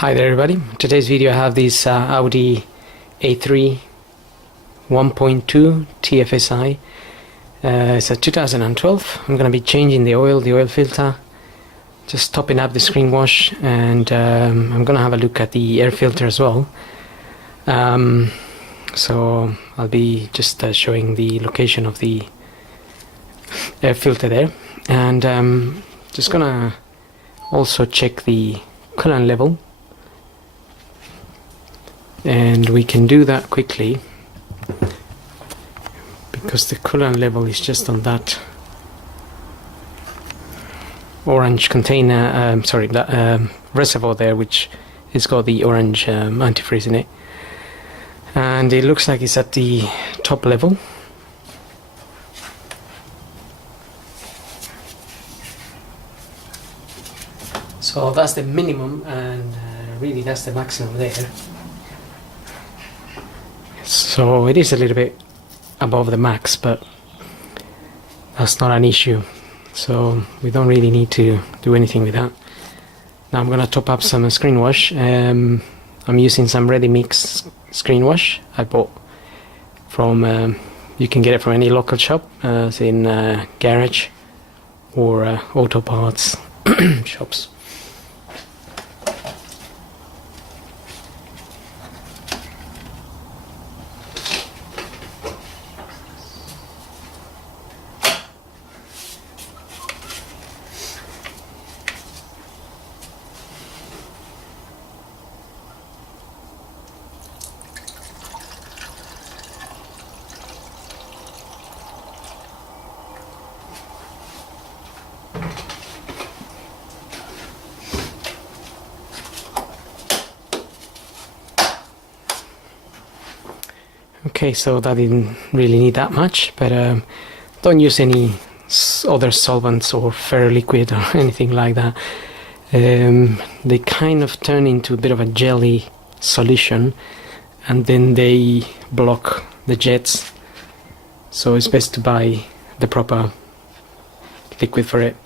Hi there everybody. Today's video I have this Audi A3 1.2 TFSI. It's a 2012. I'm going to be changing the oil filter, just topping up the screen wash, and I'm going to have a look at the air filter as well. So I'll be just showing the location of the air filter there, and just going to also check the coolant level. And we can do that quickly because the coolant level is just on that orange container, that reservoir there, which has got the orange antifreeze in it, and it looks like it's at the top level. So that's the minimum, and really that's the maximum there. So it is a little bit above the max, but that's not an issue, so we don't really need to do anything with that. Now I'm gonna top up some screen wash. I'm using some ready mix screen wash I bought from, you can get it from any local shop, say in garage or auto parts shops. Okay, so that didn't really need that much, but don't use any other solvents or ferroliquid or anything like that. They kind of turn into a bit of a jelly solution, and then they block the jets, so it's best to buy the proper liquid for it.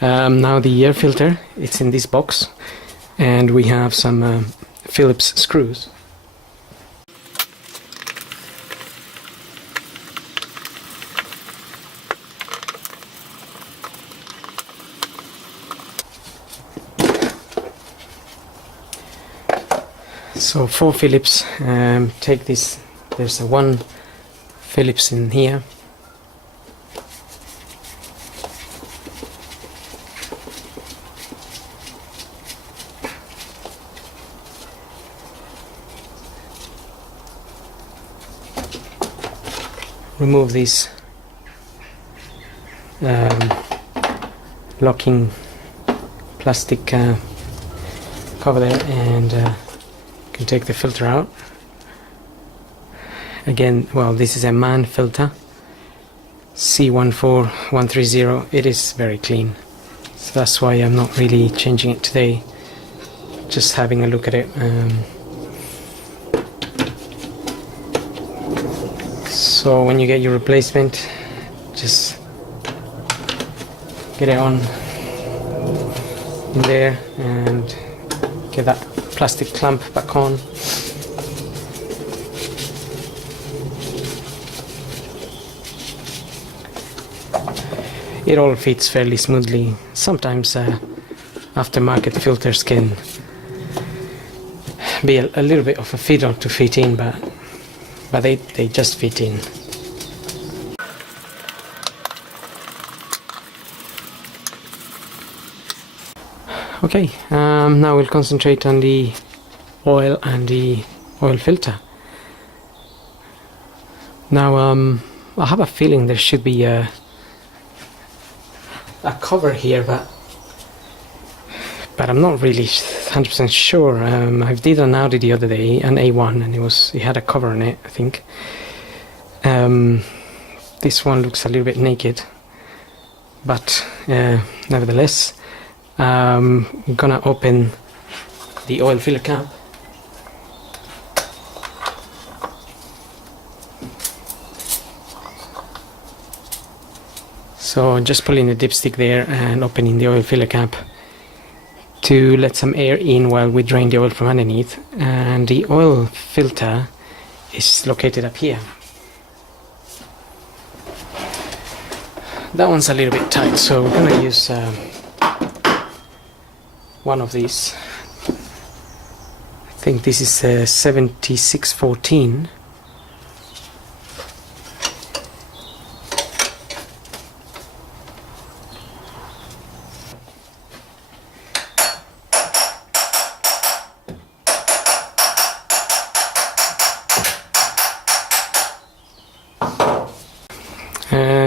Now the air filter, it's in this box, and we have some Phillips screws. So 4 Phillips, take this, there's a 1 Phillips in here. Remove this locking plastic cover there, and can take the filter out. Again, well, this is a MAN filter, C14130. It is very clean, so that's why I'm not really changing it today, just having a look at it. So when you get your replacement, just get it on in there and get that plastic clamp back on. It all fits fairly smoothly. Sometimes aftermarket filters can be a little bit of a fiddle to fit in, but they just fit in. Okay, now we'll concentrate on the oil and the oil filter. Now I have a feeling there should be a cover here, but I'm not really 100% sure. I did an Audi the other day, an A1, and it had a cover on it, I think. This one looks a little bit naked, but nevertheless, I'm gonna open the oil filler cap. So just pulling the dipstick there and opening the oil filler cap to let some air in while we drain the oil from underneath, and the oil filter is located up here. That one's a little bit tight, so we're gonna use one of these. I think this is 7614.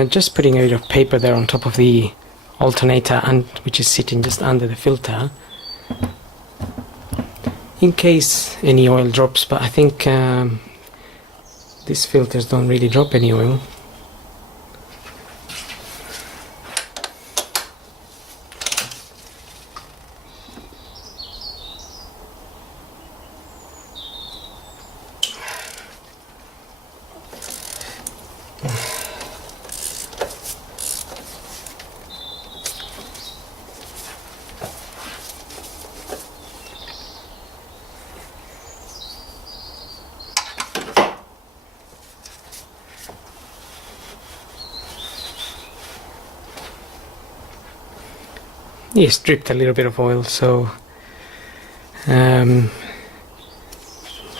Just putting a bit of paper there on top of the alternator, and which is sitting just under the filter, in case any oil drops. But I think these filters don't really drop any oil. Yes, dripped a little bit of oil, so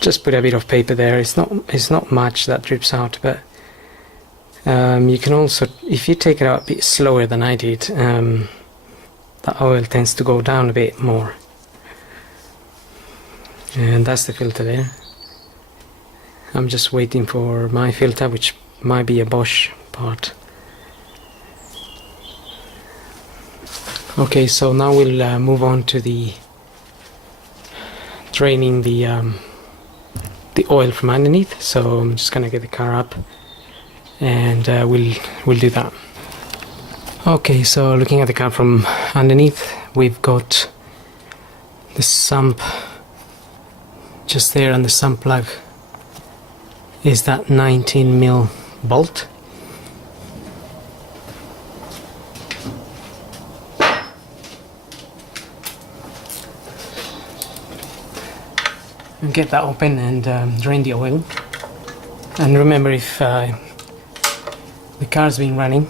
just put a bit of paper there. It's not much that drips out, but you can also, if you take it out a bit slower than I did, the oil tends to go down a bit more. And that's the filter there. I'm just waiting for my filter, which might be a Bosch part. Okay, so now we'll move on to the draining the oil from underneath. So I'm just gonna get the car up, and we'll do that. Okay, so looking at the car from underneath, we've got the sump just there, and the sump plug is that 19mm bolt. And get that open and drain the oil. And remember, if the car's been running,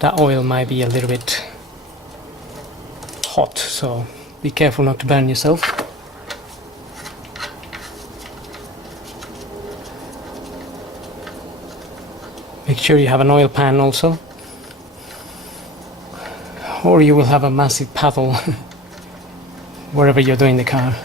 that oil might be a little bit hot, so be careful not to burn yourself. Make sure you have an oil pan also, or you will have a massive puddle wherever you're doing the car.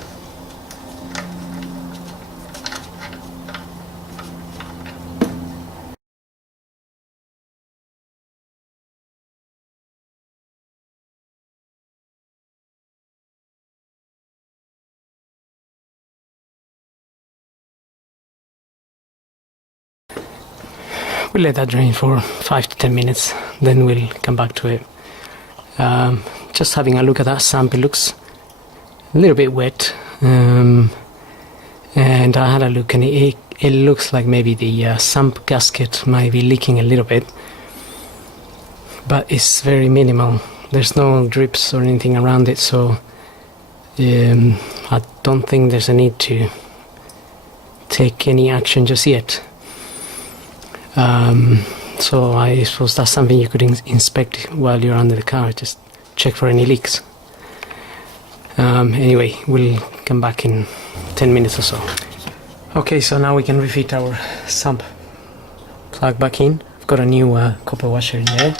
We'll let that drain for 5 to 10 minutes, then we'll come back to it. Just having a look at that sump, it looks a little bit wet, and I had a look, and it looks like maybe the sump gasket might be leaking a little bit, but it's very minimal. There's no drips or anything around it, so I don't think there's a need to take any action just yet. So I suppose that's something you could inspect while you're under the car, just check for any leaks. Anyway, we'll come back in 10 minutes or so. Okay, so now we can refit our sump plug back in. I've got a new copper washer in there.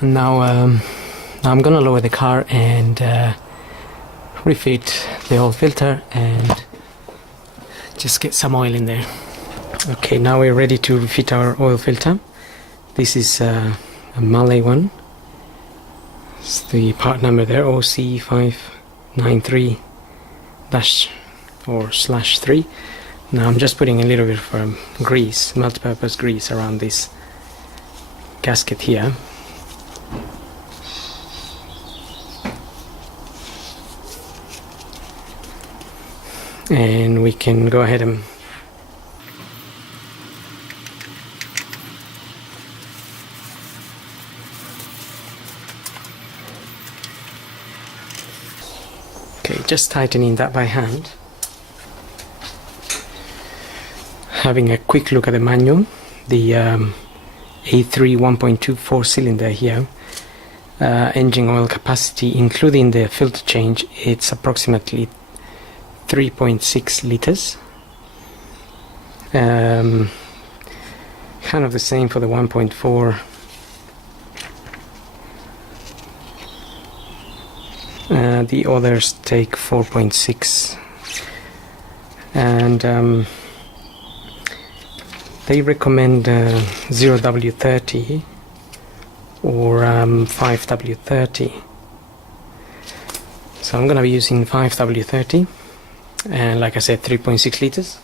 Now I'm gonna lower the car and refit the oil filter and just get some oil in there. Okay, now we're ready to refit our oil filter. This is a Malay one. It's the part number there, OC593-/3. Now I'm just putting a little bit of grease, multi-purpose grease, around this gasket here. and we can go ahead and just tightening that by hand. Having a quick look at the manual, the A3 1.24 cylinder here, engine oil capacity including the filter change, it's approximately 3.6 liters. Kind of the same for the 1.4. The others take 4.6, and they recommend 0W30 or 5W30. So I'm going to be using 5W30, and like I said, 3.6 liters.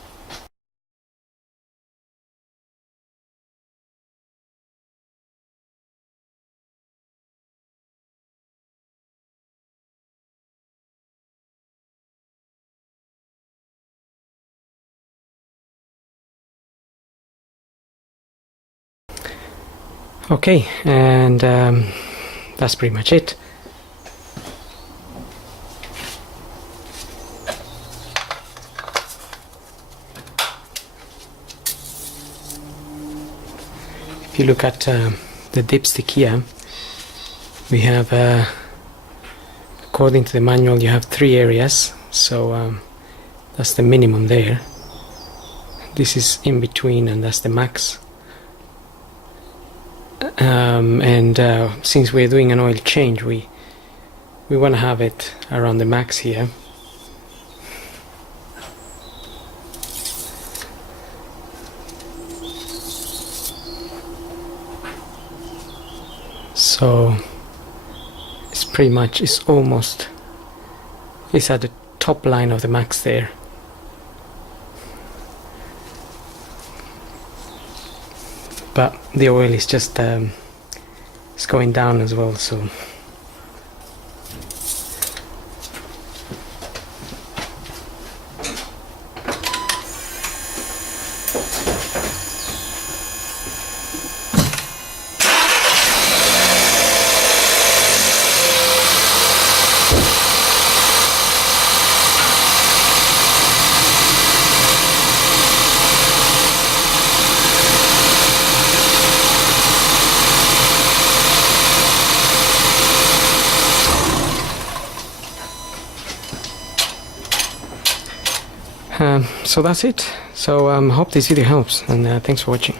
Okay, and that's pretty much it. If you look at the dipstick here, we have, according to the manual, you have 3 areas, so that's the minimum there. This is in between, and that's the max. And since we're doing an oil change, we want to have it around the max here. So it's pretty much, it's at the top line of the max there. But the oil is just it's going down as well, so so that's it. So hope this video helps, and thanks for watching.